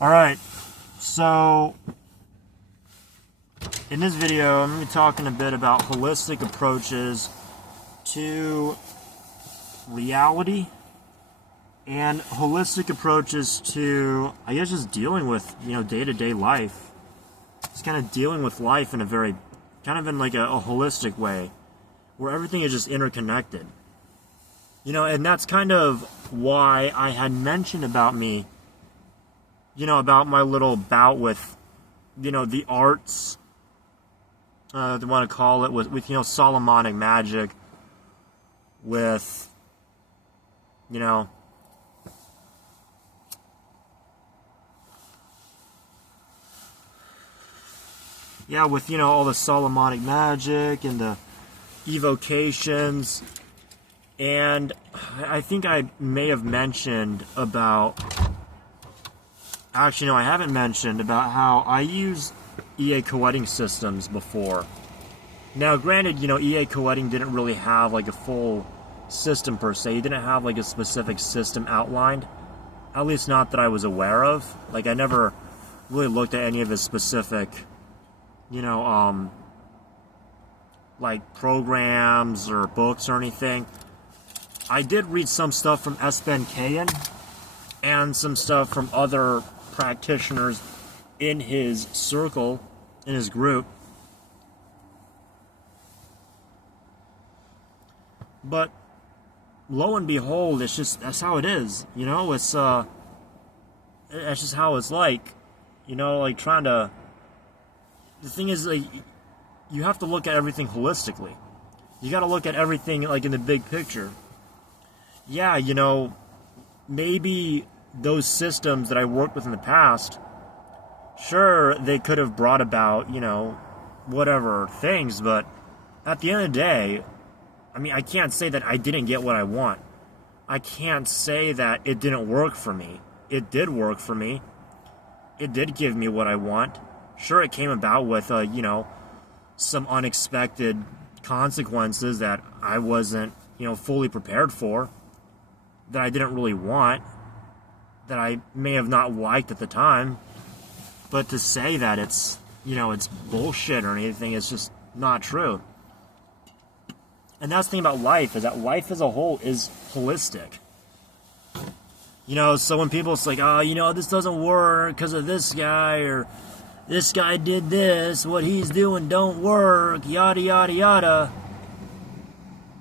Alright, so in this video I'm going to be talking a bit about holistic approaches to reality and holistic approaches to, I guess, just dealing with, day-to-day life. Just kind of dealing with life in a very, kind of in like a holistic way, where everything is just interconnected. And that's kind of why I had mentioned about me, about my little bout with, the arts, they want to call it, with Solomonic magic, with, with, all the Solomonic magic and the evocations. And I think I may have mentioned about, actually, no, I haven't mentioned about how I use EA co-editing systems before. Now, granted, EA co-editing didn't really have like a full system per se. You didn't have like a specific system outlined, at least not that I was aware of. Like, I never really looked at any of his specific, like programs or books or anything. I did read some stuff from Espen Kayan and some stuff from other practitioners in his circle, in his group. But lo and behold, that's how it is. It's that's just how it's like. Like trying to, the thing is, like, you have to look at everything holistically. You got to look at everything like in the big picture. Yeah, maybe those systems that I worked with in the past, sure, they could have brought about, whatever things, but at the end of the day, I mean, I can't say that I didn't get what I want. I can't say that it didn't work for me. It did work for me. It did give me what I want. Sure, it came about with, some unexpected consequences that I wasn't, fully prepared for, that I didn't really want, that I may have not liked at the time. But to say that it's, it's bullshit or anything, it's just not true. And that's the thing about life, is that life as a whole is holistic. So when people say, oh, this doesn't work because of this guy, or this guy did this, what he's doing don't work, yada, yada, yada.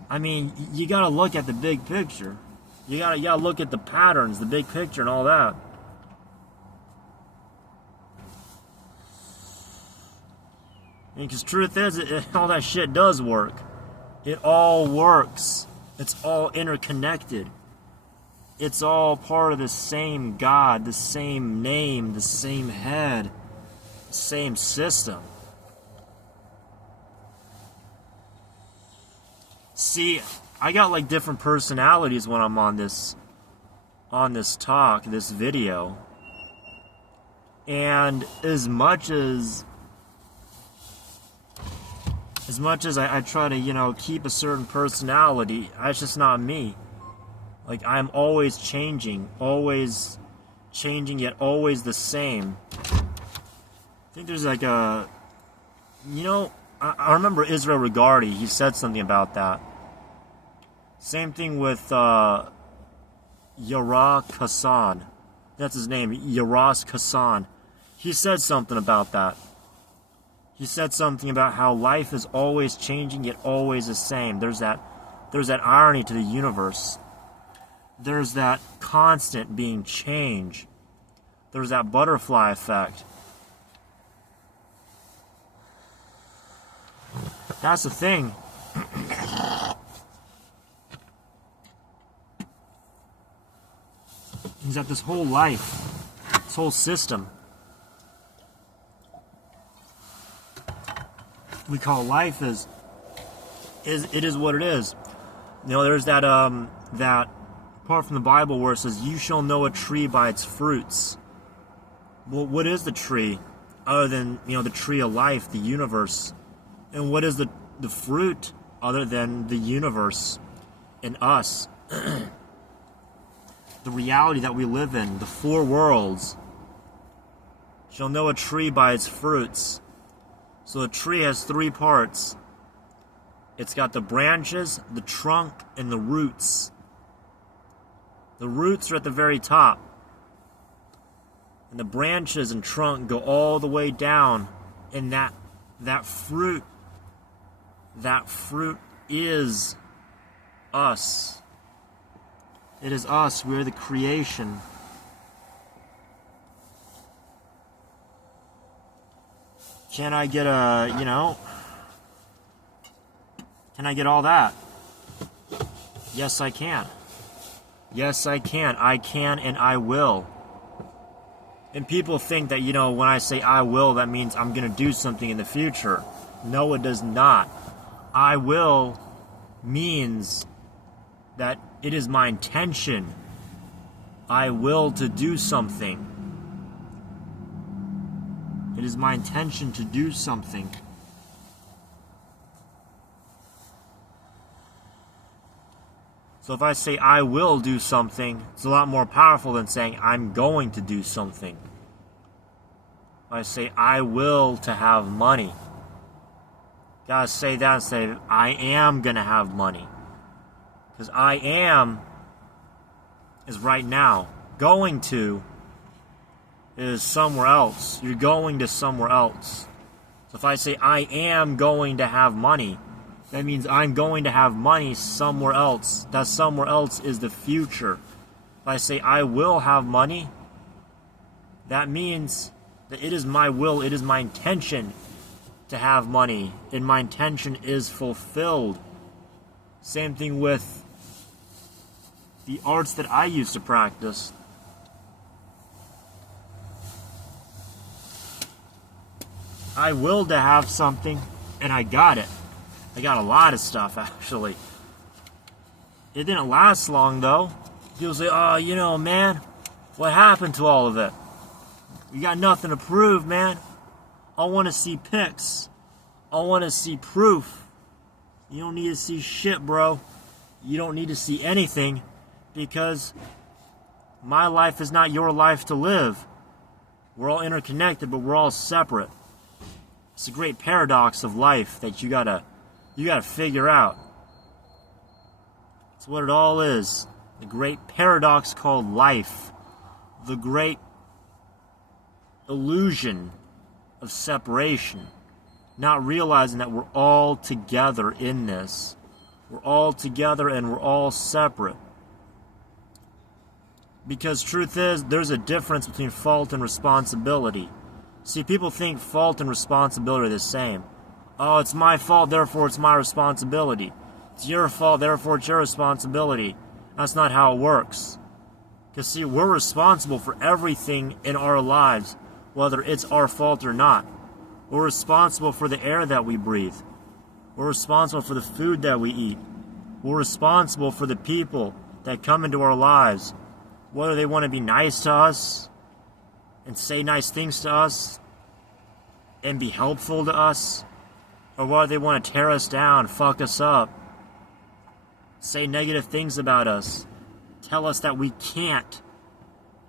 I mean, you gotta look at the big picture. You gotta look at the patterns, the big picture, and all that. Because truth is, all that shit does work. It all works. It's all interconnected. It's all part of the same God, the same name, the same head, the same system. See, I got like different personalities when I'm on this talk, this video. And as much as I try to, keep a certain personality, that's just not me. Like, I'm always changing, yet always the same. I think there's like a, I remember Israel Regardie, he said something about that. Same thing with Yara Kassan. That's his name, Yaras Kassan. He said something about that. He said something about how life is always changing, yet always the same. There's that irony to the universe. There's that constant being change. There's that butterfly effect. That's the thing. Is that this whole life, this whole system we call life is what it is. There's that that part from the Bible where it says, "You shall know a tree by its fruits." Well, what is the tree other than the tree of life, the universe? And what is the fruit other than the universe and us? The reality that we live in, the four worlds, Shall know a tree by its fruits. So a tree has three parts. It's got the branches, the trunk, and the roots. The roots are at the very top. And the branches and trunk go all the way down. And that fruit is us. It is us. We're the creation. Can I get can I get all that? Yes, I can. Yes, I can. I can and I will. And people think that, when I say I will, that means I'm going to do something in the future. No, it does not. I will means that it is my intention. I will to do something. It is my intention to do something. So if I say I will do something, it's a lot more powerful than saying I'm going to do something. If I say I will to have money, gotta say that and say I am gonna have money. Because I am is right now. Going to is somewhere else. You're going to somewhere else. So if I say I am going to have money, that means I'm going to have money somewhere else. That somewhere else is the future. If I say I will have money, that means that it is my will, it is my intention to have money, and my intention is fulfilled. Same thing with the arts that I used to practice. I willed to have something, and I got it. I got a lot of stuff, actually. It didn't last long, though. People say, oh, man, what happened to all of it? You got nothing to prove, man. I want to see pics. I want to see proof. You don't need to see shit, bro. You don't need to see anything, because my life is not your life to live. We're all interconnected, but we're all separate. It's a great paradox of life that you gotta figure out. It's what it all is. The great paradox called life. The great illusion of separation. Not realizing that we're all together in this. We're all together and we're all separate. Because truth is, there's a difference between fault and responsibility. See, people think fault and responsibility are the same. Oh, it's my fault, therefore it's my responsibility. It's your fault, therefore it's your responsibility. That's not how it works. Because, see, we're responsible for everything in our lives, whether it's our fault or not. We're responsible for the air that we breathe. We're responsible for the food that we eat. We're responsible for the people that come into our lives, whether they want to be nice to us and say nice things to us and be helpful to us, or whether they want to tear us down, fuck us up, say negative things about us, tell us that we can't.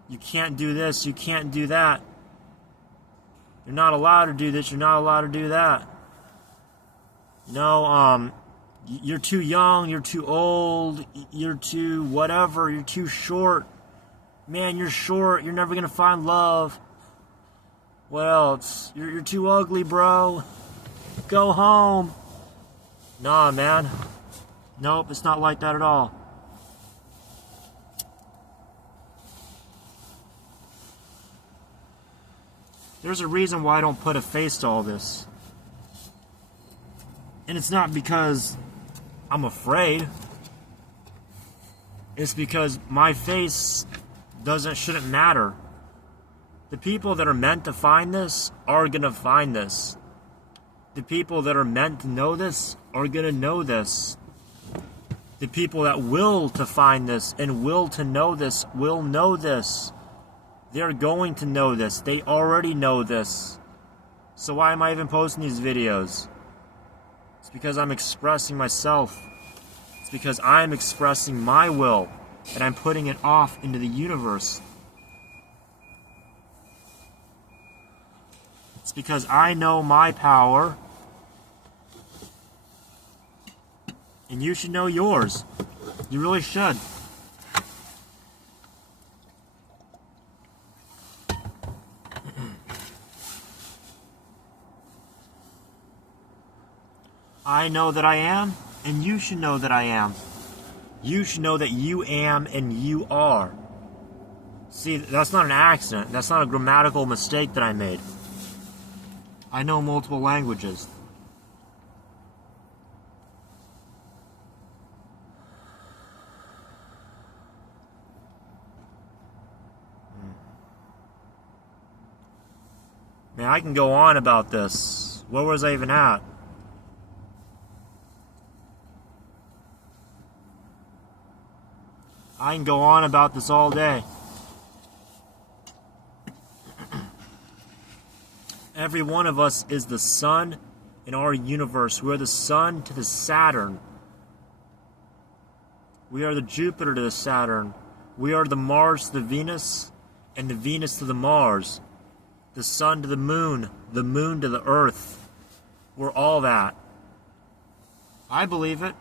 You can't do this, you can't do that. You're not allowed to do this, you're not allowed to do that. No, you're too young, you're too old, you're too whatever, you're too short. Man, you're short, you're never gonna find love. What else? You're too ugly, bro. Go home. Nah, man. Nope, it's not like that at all. There's a reason why I don't put a face to all this. And it's not because I'm afraid. It's because my face shouldn't matter. The people that are meant to find this are gonna find this. The people that are meant to know this are gonna know this. The people that will to find this and will to know this will know this. They're going to know this. They already know this. So why am I even posting these videos? It's because I'm expressing myself. It's because I'm expressing my will, and I'm putting it off into the universe. It's because I know my power, and you should know yours. You really should. I know that I am, and you should know that I am. You should know that you am and you are. See, that's not an accident. That's not a grammatical mistake that I made. I know multiple languages. Man, I can go on about this. Where was I even at? I can go on about this all day. Every one of us is the sun in our universe. We are the sun to the Saturn. We are the Jupiter to the Saturn. We are the Mars to the Venus, and the Venus to the Mars. The sun to the moon to the earth. We're all that. I believe it.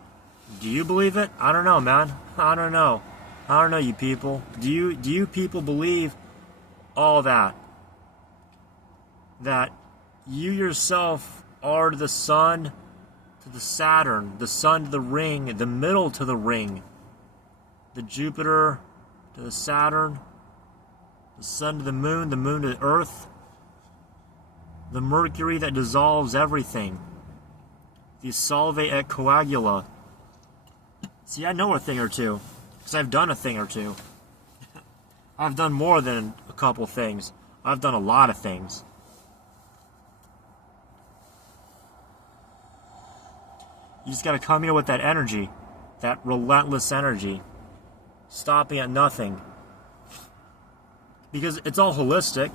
Do you believe it? I don't know, man. I don't know. I don't know, you people. Do you people believe all that? That you yourself are the sun to the Saturn, the sun to the ring, the middle to the ring, the Jupiter to the Saturn, the sun to the moon to the earth, the mercury that dissolves everything, the solve et coagula. See, I know a thing or two. Because I've done a thing or two. I've done more than a couple things. I've done a lot of things. You just gotta come here with that energy. That relentless energy. Stopping at nothing. Because it's all holistic.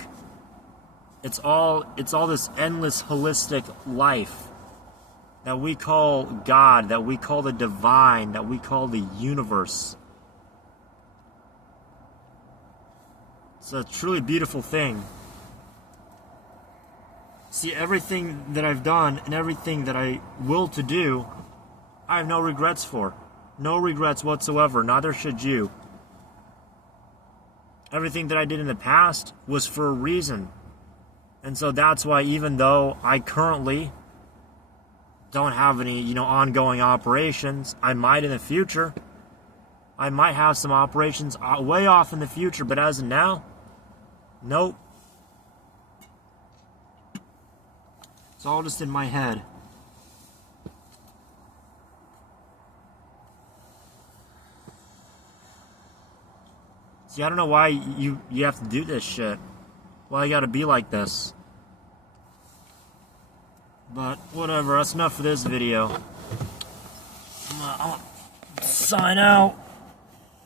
It's all this endless holistic life that we call God, that we call the divine, that we call the universe. It's a truly beautiful thing. See, everything that I've done and everything that I will to do, I have no regrets for. No regrets whatsoever, neither should you. Everything that I did in the past was for a reason. And so that's why, even though I currently don't have any, ongoing operations, I might in the future. I might have some operations way off in the future, but as of now, nope. It's all just in my head. See, I don't know why you have to do this shit. Why you gotta be like this. But whatever, that's enough for this video. I'm gonna sign out.